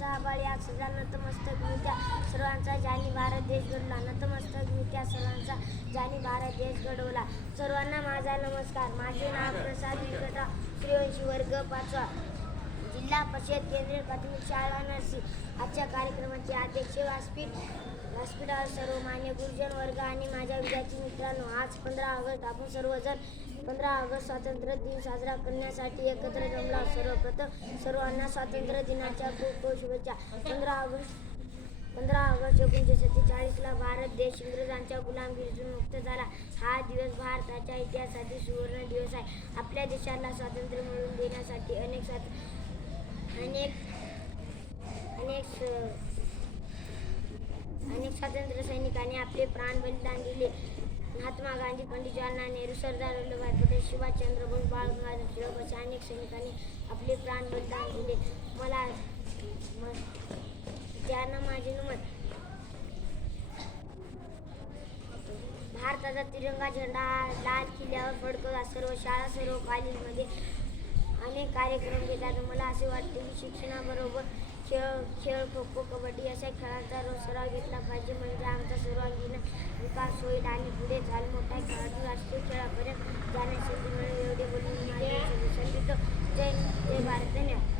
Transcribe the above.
सर्वांचा आभाळी अक्षरा नतमस्तक मी त्या सर्वांचा ज्यांनी भारत देश घडवला. नतमस्तक मी त्या सर्वांचा ज्यांनी भारत देश घडवला. सर्वांना माझा नमस्कार. माझे नाव प्रसाद व्यंकटराव सूर्यवंशी, वर्ग 5वा, जिल्हा परिषद केंद्रीय प्राथमिक शाळा नरसी. आजच्या कार्यक्रमाचे अध्यक्ष व्यासपीठावर सर्व मान्य गुरुजन वर्ग आणि माझ्या विद्यार्थी मित्रांनो, आज 15 ऑगस्ट आपण सर्वजण 15 ऑगस्ट स्वातंत्र्य दिन साजरा करण्यासाठी एकत्र जमलो आहोत. सर्वप्रथम सर्वांना स्वातंत्र्य दिनाच्या खूप खूप शुभेच्छा. 15 ऑगस्ट 1947ला भारत देश इंग्रजांच्या गुलामगिरीतून मुक्त झाला. हा दिवस भारताच्या इतिहासातील सुवर्ण दिवस आहे. आपल्या देशाला स्वातंत्र्य मिळवून देण्यासाठी अनेक स्वातंत्र्य सैनिकांनी आपले प्राण बलिदान दिले. महात्मा गांधी, पंडित जवाहरलाल नेहरू, सरदार वल्लभभाई पटेल, सुभाषचंद्र बोस, बाळ गंगाधर टिळक अशा अनेक सैनिकांनी आपले प्राण बलिदान दिले. त्यांना माझे नमन. भारताचा तिरंगा झेंडा लाल किल्ल्यावर फडकवला. सर्व शाळा, सर्व कॉलेजमध्ये अनेक कार्यक्रम घेतात. मला असे वाटते की शिक्षणाबरोबर खेळ खो खो, कबड्डी अशा खेळांचा सराव घेतला पाहिजे, म्हणजे आमचा सर्वांगीण विकास होईल आणि पुढे चालून मोठ्या खेळातून राष्ट्रीय खेळापर्यंत जाण्यास संधी मिळेल. एवढे बोलून माझे संधी. जय भारत. धन्यवाद.